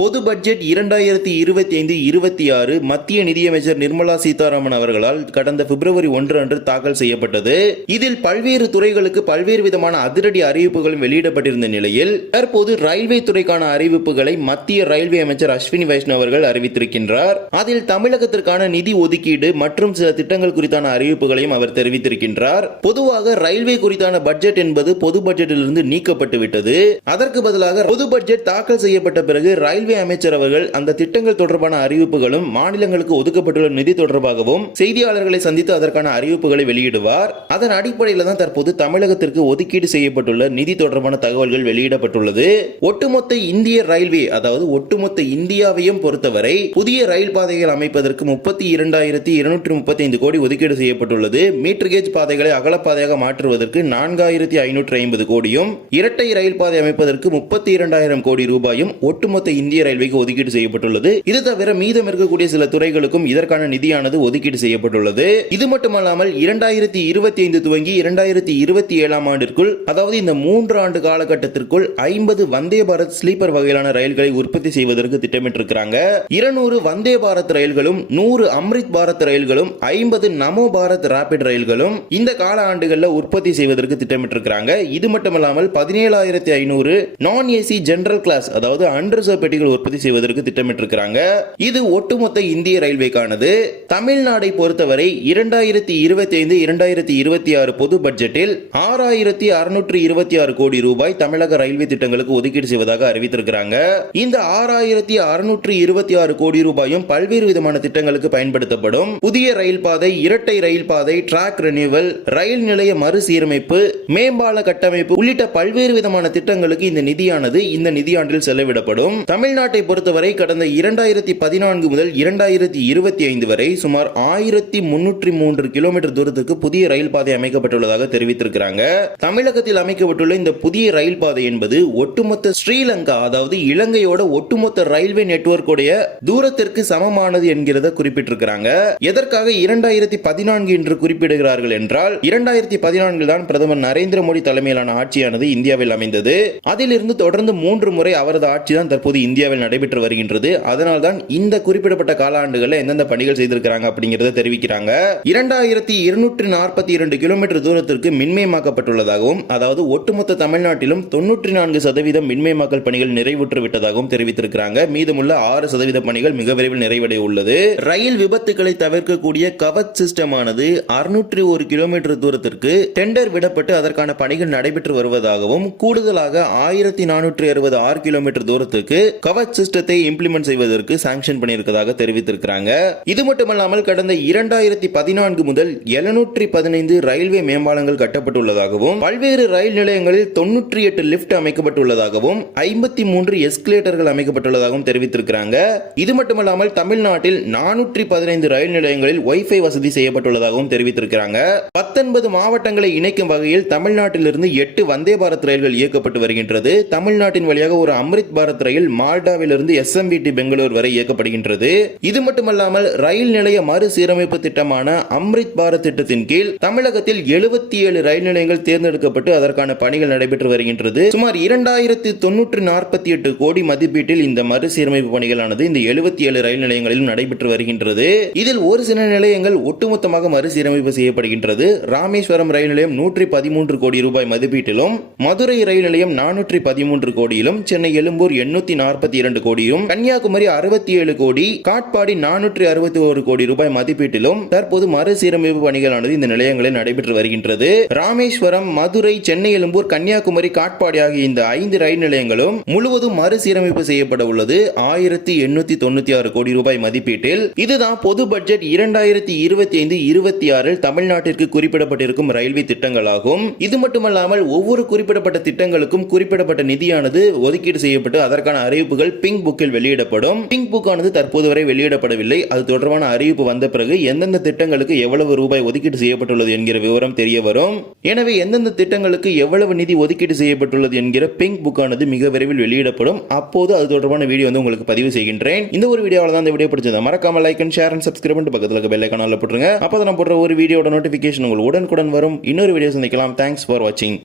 பொது பட்ஜெட் இரண்டாயிரத்தி இருபத்தி ஐந்து இருபத்தி ஆறு மத்திய நிதியமைச்சர் நிர்மலா சீதாராமன் அவர்களால் கடந்த பிப்ரவரி ஒன்று அன்று தாக்கல் செய்யப்பட்டது. இதில் பல்வேறு துறைகளுக்கு பல்வேறு விதமான அதிரடி அறிவிப்புகளும் வெளியிடப்பட்டிருந்த நிலையில் தற்போது ரயில்வே துறைக்கான அறிவிப்புகளை மத்திய ரயில்வே அமைச்சர் அஸ்வினி வைஷ்ணவ் அவர்கள் அறிவித்திருக்கின்றார். அதில் தமிழகத்திற்கான நிதி ஒதுக்கீடு மற்றும் சில திட்டங்கள் குறித்தான அறிவிப்புகளையும் அவர் தெரிவித்திருக்கின்றார். பொதுவாக ரயில்வே குறித்தான பட்ஜெட் என்பது பொது பட்ஜெட்டிலிருந்து நீக்கப்பட்டு விட்டது அதற்கு பதிலாக பொது பட்ஜெட் தாக்கல் செய்யப்பட்ட பிறகு ரயில் ரயில்வே அமைச்சர் அவர்கள் அந்த திட்டங்கள் தொடர்பான அறிவிப்புகளும் மாநிலங்களுக்கு ஒதுக்கப்பட்டுள்ள நிதி தொடர்பாகவும் செய்தியாளர்களை சந்தித்து அதற்கான அறிவிப்புகளை வெளியிடுவார். அதன் அடிப்படையில் தான் தற்போது தமிழகத்திற்கு ஒதுக்கீடு செய்யப்பட்டுள்ள நிதி தொடர்பான தகவல்கள் வெளியிடப்பட்டுள்ளது. ஒட்டுமொத்த இந்திய ரயில்வே அதாவது ஒட்டுமொத்த இந்தியாவையும் பொறுத்தவரை புதிய ரயில் பாதைகள் அமைப்பதற்கு முப்பத்தி இரண்டாயிரத்தி இருநூற்றி முப்பத்தி ஐந்து கோடி ஒதுக்கீடு செய்யப்பட்டுள்ளது. மீட்டர் கேஜ் பாதைகளை அகலப்பாதையாக மாற்றுவதற்கு நான்காயிரத்தி ஐநூற்றி ஐம்பது கோடியும் இரட்டை ரயில் பாதை அமைப்பதற்கு முப்பத்தி இரண்டாயிரம் கோடி ரூபாயும் ஒட்டுமொத்த இந்திய இந்திய ரயில்வேக்கு ஒதுக்கீடு செய்யப்பட்டுள்ளது. இது தவிர மீதம் இருக்கக்கூடிய சில துறைகளுக்கும் இதற்கான நிதியானது ஒதுக்கீடு செய்யப்பட்டுள்ளது. இது மட்டுமல்லாமல் இரண்டாயிரத்தி இருபத்தி ஐந்து துவங்கி இரண்டாயிரத்தி இருபத்தி ஏழாம் ஆண்டிற்குள் அதாவது இந்த மூன்று ஆண்டு காலகட்டத்திற்குள் ஐம்பது வந்தே பாரத் ஸ்லீப்பர் வகையிலான ரயில்களை உற்பத்தி செய்வதற்கு திட்டமிட்டிருக்கிறாங்க. இருநூறு வந்தே பாரத் ரயில்களும் நூறு அம்ரித் பாரத் ரயில்களும் ஐம்பது நமோ பாரத் ராபிட் ரயில்களும் இந்த கால ஆண்டுகளில் உற்பத்தி செய்வதற்கு திட்டமிட்டிருக்கிறாங்க. இது மட்டுமல்லாமல் பதினேழாயிரத்தி ஐநூறு நான் ஏசி ஜெனரல் கிளாஸ் அதாவது அன்ரிசர்வ் பெட்டிகள் உற்பத்தி செய்வதற்கு திட்டமிட்டிருக்கிறாங்க. இது ஒட்டுமொத்த இந்திய ரயில்வேக்கானது. தமிழ்நாடை பொறுத்தவரை இரண்டாயிரத்தி இருபத்தி ஐந்து இரண்டாயிரத்தி இருபத்தி ஆறு பொது பட்ஜெட்டில் ஆறாயிரத்தி அறுநூற்று இருபத்தி ஆறு கோடி ரூபாய் தமிழக ரயில்வே திட்டங்களுக்கு ஒதுக்கீடு செய்வதாக அறிவித்திருக்கிறாங்க. இந்த ஆறாயிரத்தி அறுநூற்று இருபத்தி ஆறு கோடி ரூபாயும் பல்வேறு விதமான திட்டங்களுக்கு பயன்படுத்தப்படும். புதிய ரயில் பாதை இரட்டை ரயில் பாதை டிராக் ரெனியூவல் ரயில் நிலைய மறுசீரமைப்பு மேம்பால கட்டமைப்பு உள்ளிட்ட பல்வேறு விதமான திட்டங்களுக்கு இந்த நிதியானது இந்த நிதியாண்டில் செலவிடப்படும். தமிழ் தமிழ்நாட்டை பொறுத்தவரை கடந்த இரண்டாயிரத்தி பதினான்கு முதல் இரண்டாயிரத்தி இருபத்தி ஐந்து வரை சுமார் ஆயிரத்தி முன்னூற்றி மூன்று கிலோமீட்டர் தூரத்துக்கு புதிய ரயில் பாதை அமைக்கப்பட்டுள்ளதாக தெரிவித்திருக்கிறாங்க. தமிழகத்தில் அமைக்கப்பட்டுள்ள இந்த புதிய ரயில் பாதை என்பது ஒட்டுமொத்த ஸ்ரீலங்கா அதாவது இலங்கையோட ஒட்டுமொத்த ரயில்வே நெட்வொர்க் உடைய தூரத்திற்கு சமமானது என்கிறத குறிப்பிட்டிருக்கிறாங்க. எதற்காக இரண்டாயிரத்தி பதினான்கு என்று குறிப்பிடுகிறார்கள் என்றால் இரண்டாயிரத்தி பதினான்கில் தான் பிரதமர் நரேந்திர மோடி தலைமையிலான ஆட்சியானது இந்தியாவில் அமைந்தது. அதிலிருந்து தொடர்ந்து மூன்று முறை அவரது ஆட்சி தான் தற்போது இந்தியாவில் நடைபெற்று வருகின்றது. அதனால் தான் இந்த குறிப்பிடப்பட்ட காலாண்டுகளில் எந்தெந்த பணிகள் செய்திருக்கிறாங்க அப்படிங்கிறத தெரிவிக்கிறாங்க. இரண்டாயிரத்தி இருநூற்றி நாற்பத்தி இரண்டு கிலோமீட்டர் தூரத்திற்கு மின்மயமாக்கப்பட்டுள்ளதாகவும் அதாவது ஒட்டுமொத்த தமிழ்நாட்டிலும் தொன்னூற்றி நான்கு சதவீதம் மின்மயமாக்கல் பணிகள் நிறைவுற்று விட்டதாகவும் தெரிவித்திருக்கிறாங்க. மீதமுள்ள ஆறு சதவீத பணிகள் மிக விரைவில் நிறைவடைய உள்ளது ரயில் விபத்துகளை தவிர்க்கக்கூடிய கவச் சிஸ்டம் ஆனது அறுநூற்றி ஒரு கிலோமீட்டர் தூரத்திற்கு டெண்டர் விடப்பட்டு அதற்கான பணிகள் நடைபெற்று வருவதாகவும் கூடுதலாக ஆயிரத்தி நானூற்றி அறுபது ஆறு கிலோமீட்டர் தூரத்துக்கு கவச் சிஸ்டத்தை இம்ப்ளிமெண்ட் செய்வதற்கு சாங்ஷன் பண்ணியிருக்கதாக தெரிவித்திருக்கிறாங்க. இது மட்டுமல்லாமல் கடந்த இரண்டாயிரத்தி பதினான்கு முதல் எழுநூற்றி பதினைந்து ரயில்வே மேம்பாலங்கள் கட்டப்பட்டுள்ளதாகவும் பல்வேறு ரயில் நிலையங்களில் தொன்னூற்றி எட்டு லிப்ட் அமைக்கப்பட்டுள்ளதாகவும் ஐம்பத்தி மூன்று எஸ்கலேட்டர்கள் அமைக்கப்பட்டுள்ளதாகவும் தெரிவித்திருக்கிறாங்க. இது மட்டுமல்லாமல் தமிழ்நாட்டில் நானூற்றி பதினைந்து ரயில் நிலையங்களில் ஒய்ஃபை வசதி செய்யப்பட்டுள்ளதாகவும் தெரிவித்திருக்கிறாங்க. பத்தொன்பது மாவட்டங்களை இணைக்கும் வகையில் தமிழ்நாட்டிலிருந்து எட்டு வந்தே பாரத் ரயில்கள் இயக்கப்பட்டு வருகின்றது. தமிழ்நாட்டின் வழியாக ஒரு அம்ரித் பாரத் ரயில் மால் மால்டாவிலிருந்து எஸ்எம்பிடி பெங்களூர் வரை இயக்கப்படுகின்றது. இது மட்டுமல்லாமல் ரயில் நிலைய மறுசீரமைப்பு திட்டமான அம்ரித் பாரத் திட்டத்தின் கீழ் தமிழகத்தில் எழுபத்தி ஏழு ரயில் நிலையங்கள் தேர்ந்தெடுக்கப்பட்டு அதற்கான பணிகள் நடைபெற்று வருகின்றது. சுமார் இரண்டாயிரத்தி தொன்னூற்று நாற்பத்தி எட்டு கோடி மதிப்பீட்டில் இந்த மறுசீரமைப்பு பணிகளானது இந்த எழுபத்தி ஏழு ரயில் நிலையங்களிலும் நடைபெற்று வருகின்றது. இதில் ஒரு சில நிலையங்கள் ஒட்டுமொத்தமாக மறுசீரமைப்பு செய்யப்படுகின்றது. ராமேஸ்வரம் ரயில் நிலையம் நூற்றி பதிமூன்று கோடி ரூபாய் மதிப்பீட்டிலும் மதுரை ரயில் நிலையம் நானூற்றி பதிமூன்று கோடியிலும் சென்னை எழும்பூர் எண்ணூத்தி நாற்பத்தி இரண்டு கோடியும் கன்னியாகுமரி அறுபத்தி ஏழு கோடி காட்பாடி நானூற்றி அறுபத்தி ஒரு கோடி ரூபாய் மதிப்பீட்டிலும் தற்போது மறுசீரமைப்பு பணிகளானது இந்த நிலையங்களில் நடைபெற்று வருகின்றது. ராமேஸ்வரம் மதுரை சென்னை எழும்பூர் கன்னியாகுமரி காட்பாடி ஆகிய இந்த ஐந்து ரயில் நிலையங்களும் முழுவதும் மறுசீரமைப்பு செய்யப்பட உள்ளது. ஆயிரத்தி எண்ணூத்தி தொண்ணூத்தி ஆறு கோடி ரூபாய் மதிப்பீட்டில். இதுதான் பொது பட்ஜெட் இரண்டாயிரத்தி இருபத்தி ஐந்து இருபத்தி ஆறில் தமிழ்நாட்டிற்கு குறிப்பிடப்பட்டிருக்கும் ரயில்வே திட்டங்களாகும். இது மட்டுமல்லாமல் ஒவ்வொரு குறிப்பிடப்பட்ட திட்டங்களுக்கும் குறிப்பிடப்பட்ட நிதியானது ஒதுக்கீடு செய்யப்பட்டு அதற்கான அறிவிப்பு அறிவிப்புகள் பிங்க் புக்கில் வெளியிடப்படும். பிங்க் புக் ஆனது தற்போது வரை வெளியிடப்படவில்லை. அது தொடர்பான அறிவிப்பு வந்த பிறகு எந்தெந்த திட்டங்களுக்கு எவ்வளவு ரூபாய் ஒதுக்கீடு செய்யப்பட்டுள்ளது என்கிற விவரம் தெரிய வரும். எனவே எந்தெந்த திட்டங்களுக்கு எவ்வளவு நிதி ஒதுக்கீடு செய்யப்பட்டுள்ளது என்கிற பிங்க் புக் ஆனது மிக விரைவில் வெளியிடப்படும். அப்போது அது தொடர்பான வீடியோ வந்து உங்களுக்கு பதிவு செய்கின்றேன். இந்த ஒரு வீடியோவில் தான் இந்த வீடியோ பிடிச்சது மறக்காம like and share and subscribe பண்ணிட்டு பக்கத்தில் இருக்க பெல் ஐக்கானில் போட்டுருங்க. அப்போ நான் போடுற ஒரு வீடியோட நோட்டிஃபிகேஷன் உங்களுக்கு உடனுக்குடன் வரும். இன்னொரு வீடியோ சந்திக்கலாம். தேங்க்ஸ் ஃபார் வாட்சிங்